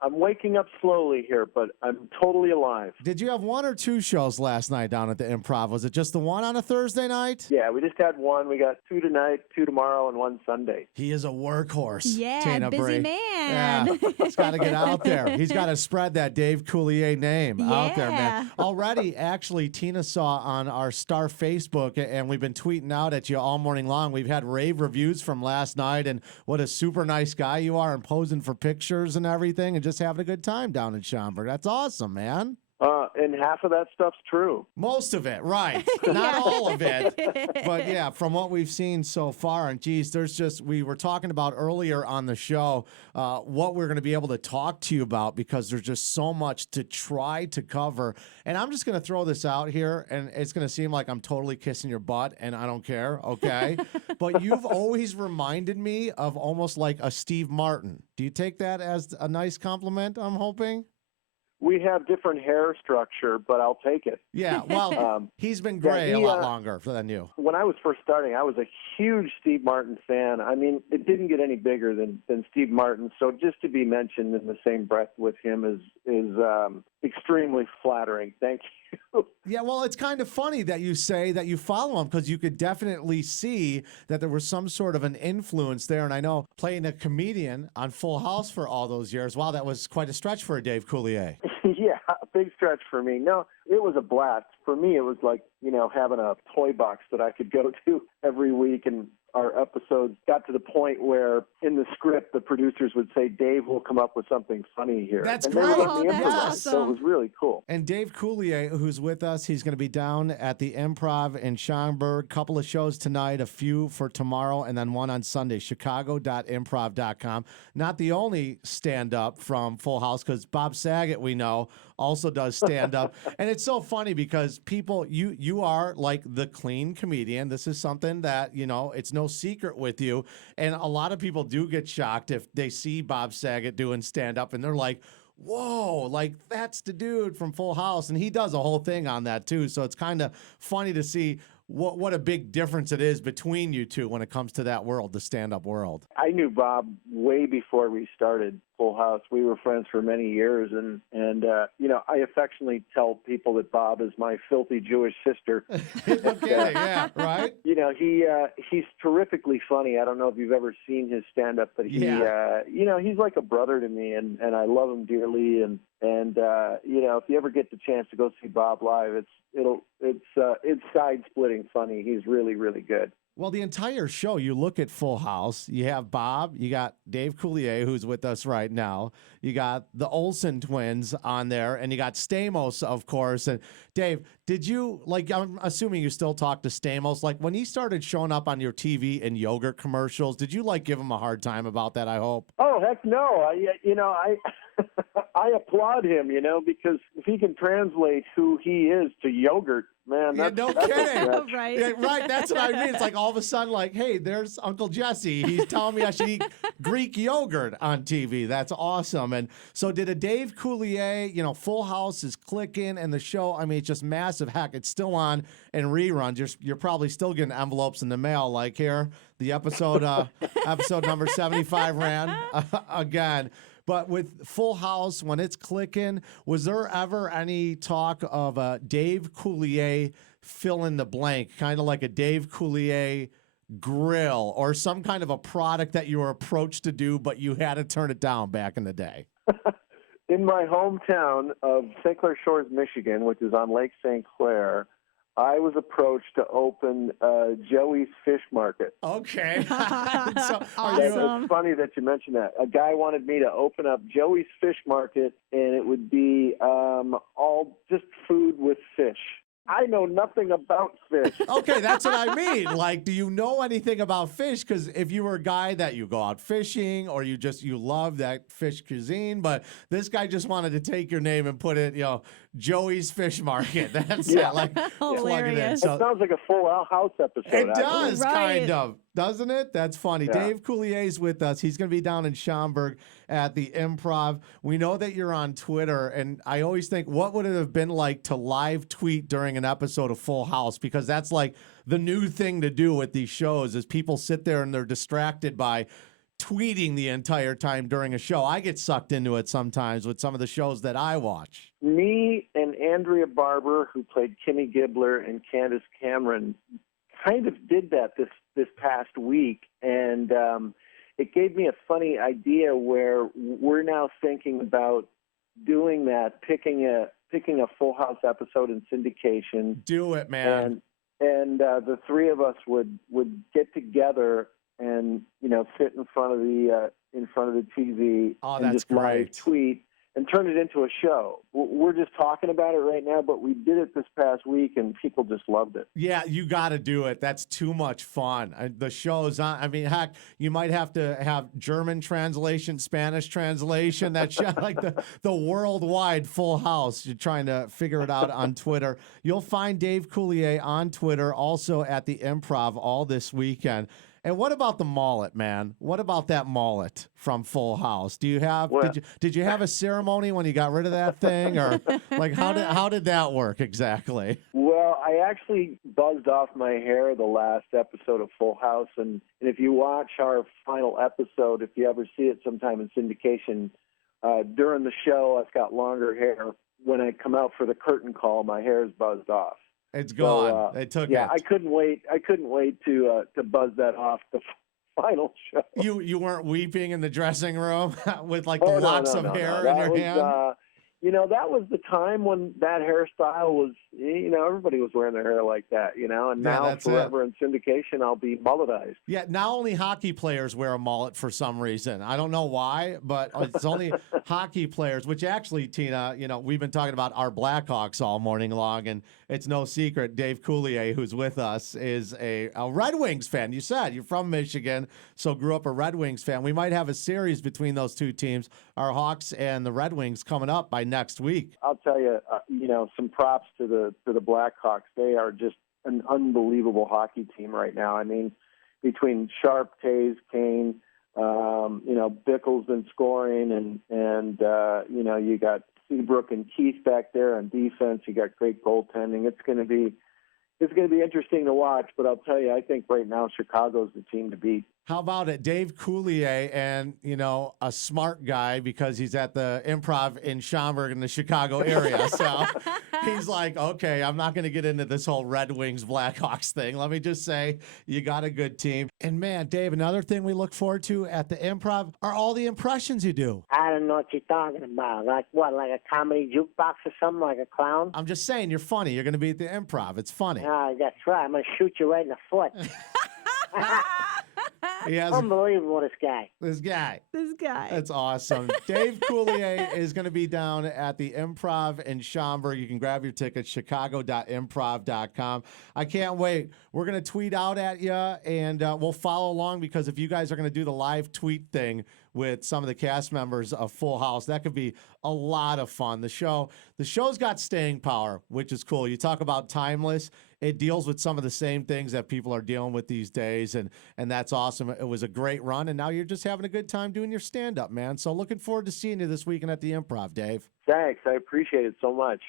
I'm waking up slowly here, but I'm totally alive. Did you have one or two shows last night down at the Improv? Was it just the one on a Thursday night? Yeah, we just had one. We got 2 tonight, 2 tomorrow, and 1 Sunday. He is a workhorse. Yeah, Tina busy Bree. man. Yeah, he's got to get out there. He's got to spread that Dave Coulier name out there, man. Already, actually, Tina saw on our Star Facebook, and we've been tweeting out at you all morning long. We've had rave reviews from last night, and what a super nice guy you are, and posing for pictures and everything, and just having a good time down in Schaumburg. That's awesome, man. And half of that stuff's true. Most of it, right. Not all of it. But yeah, from what we've seen so far, and geez, we were talking about earlier on the show what we're going to be able to talk to you about because there's just so much to try to cover. And I'm just going to throw this out here, and it's going to seem like I'm totally kissing your butt, and I don't care, okay? But you've always reminded me of almost like a Steve Martin. Do you take that as a nice compliment, I'm hoping? We have different hair structure, but I'll take it. Yeah, well, he's been gray a lot longer than you. When I was first starting, I was a huge Steve Martin fan. I mean, it didn't get any bigger than Steve Martin. So just to be mentioned in the same breath with him is extremely flattering. Thank you. Yeah, well, it's kind of funny that you say that you follow him because you could definitely see that there was some sort of an influence there. And I know playing a comedian on Full House for all those years, wow, that was quite a stretch for Dave Coulier. Yeah, a big stretch for me. No, it was a blast. For me, it was like, having a toy box that I could go to every week. And our episodes got to the point where in the script, the producers would say, Dave will come up with something funny here. That's and great. They would let me That's improvise. awesome. So it was really cool. And Dave Coulier, who's with us, he's going to be down at the Improv in Schaumburg. Couple of shows tonight, a few for tomorrow, and then one on Sunday, chicago.improv.com. Not the only stand-up from Full House, because Bob Saget, we know, also does stand-up. And it's so funny because people, you are like the clean comedian. This is something that, it's no secret with you. And a lot of people do get shocked if they see Bob Saget doing stand-up and they're like, whoa, like that's the dude from Full House. And he does a whole thing on that too. So it's kind of funny to see what a big difference it is between you two when it comes to that world, the stand-up world. I knew Bob way before we started Full House. We were friends for many years, and I affectionately tell people that Bob is my filthy Jewish sister. Okay, yeah, right? He's terrifically funny. I don't know if you've ever seen his stand-up, but he's like a brother to me, and I love him dearly. And if you ever get the chance to go see Bob live, it's side-splitting funny. He's really, really good. Well, the entire show, you look at Full House, you have Bob, you got Dave Coulier, who's with us right now, you got the Olsen twins on there, and you got Stamos, of course. And Dave, did you, I'm assuming you still talk to Stamos, when he started showing up on your TV in yogurt commercials, did you, give him a hard time about that, I hope? Oh, heck no. I applaud him, because if he can translate who he is to yogurt, man, that's kidding. Right. Yeah, right. That's what I mean. It's like all of a sudden, hey, there's Uncle Jesse. He's telling me I should eat Greek yogurt on TV. That's awesome. And so did a Dave Coulier, Full House is clicking and the show, I mean, it's just massive. Heck, it's still on in reruns. You're probably still getting envelopes in the mail here. The episode number 75 ran again. But with Full House, when it's clicking, was there ever any talk of a Dave Coulier fill in the blank, kind of like a Dave Coulier grill or some kind of a product that you were approached to do, but you had to turn it down back in the day? In my hometown of St. Clair Shores, Michigan, which is on Lake St. Clair, I was approached to open Joey's Fish Market. Okay. Awesome. It's funny that you mentioned that. A guy wanted me to open up Joey's Fish Market, and it would be all just food with fish. I know nothing about fish. Okay, that's what I mean. Do you know anything about fish? Because if you were a guy that you go out fishing or you love that fish cuisine, but this guy just wanted to take your name and put it, Joey's Fish Market. That's it. Plug it in. So, it sounds like a Full House episode. It does, right. kind of. Doesn't it? That's funny. Yeah. Dave Coulier is with us. He's going to be down in Schaumburg at the Improv. We know that you're on Twitter, and I always think, what would it have been like to live tweet during an episode of Full House? Because that's the new thing to do with these shows is people sit there and they're distracted by tweeting the entire time during a show. I get sucked into it sometimes with some of the shows that I watch. Me and Andrea Barber, who played Kimmy Gibbler, and Candace Cameron kind of did that this past week, and it gave me a funny idea where we're now thinking about doing that, picking a Full House episode in syndication. Do it, man. And the three of us would get together and sit in front of the TV and just live tweet and turn it into a show. We're just talking about it right now, but we did it this past week, and people just loved it. Yeah, you got to do it. That's too much fun. The show's on. I mean, heck, you might have to have German translation, Spanish translation. That show, like the worldwide Full House. You're trying to figure it out on Twitter. You'll find Dave Coulier on Twitter, also at the Improv all this weekend. And what about the mullet, man? What about that mullet from Full House? Do you have did you have a ceremony when you got rid of that thing, or like how did that work exactly? Well, I actually buzzed off my hair the last episode of Full House, and if you watch our final episode, if you ever see it sometime in syndication, during the show I've got longer hair. When I come out for the curtain call, my hair is buzzed off. It's gone. They took it. I couldn't wait to buzz that off the final show. You weren't weeping in the dressing room with like the locks of hair in your hand? That was the time when that hairstyle was, everybody was wearing their hair like that, and now forever in syndication, I'll be mulletized. Yeah, now only hockey players wear a mullet for some reason. I don't know why, but it's only hockey players, which actually, Tina, we've been talking about our Blackhawks all morning long, and it's no secret. Dave Coulier, who's with us, is a Red Wings fan. You said you're from Michigan, so grew up a Red Wings fan. We might have a series between those two teams, our Hawks and the Red Wings, coming up by next week. I'll tell you, some props to the Blackhawks. They are just an unbelievable hockey team right now. I mean, between Sharp, Taves, Kane, Bickle's been scoring, and you got Seabrook and Keith back there on defense. You got great goaltending. It's going to be interesting to watch. But I'll tell you, I think right now Chicago's the team to beat. How about it? Dave Coulier, and, a smart guy because he's at the Improv in Schaumburg in the Chicago area. So he's like, okay, I'm not going to get into this whole Red Wings Blackhawks thing. Let me just say you got a good team. And, man, Dave, another thing we look forward to at the Improv are all the impressions you do. I don't know what you're talking about. Like what, like a comedy jukebox or something, like a clown? I'm just saying you're funny. You're going to be at the Improv. It's funny. That's right. I'm going to shoot you right in the foot. Unbelievable, this guy. This guy. That's awesome. Dave Coulier is going to be down at the Improv in Schaumburg. You can grab your tickets, chicago.improv.com. I can't wait. We're going to tweet out at you, and we'll follow along, because if you guys are going to do the live tweet thing with some of the cast members of Full House, that could be a lot of fun. The show's got staying power, which is cool. You talk about timeless. It deals with some of the same things that people are dealing with these days, and that's awesome. It was a great run, and now you're just having a good time doing your stand-up, man. So looking forward to seeing you this weekend at the Improv, Dave. Thanks. I appreciate it so much.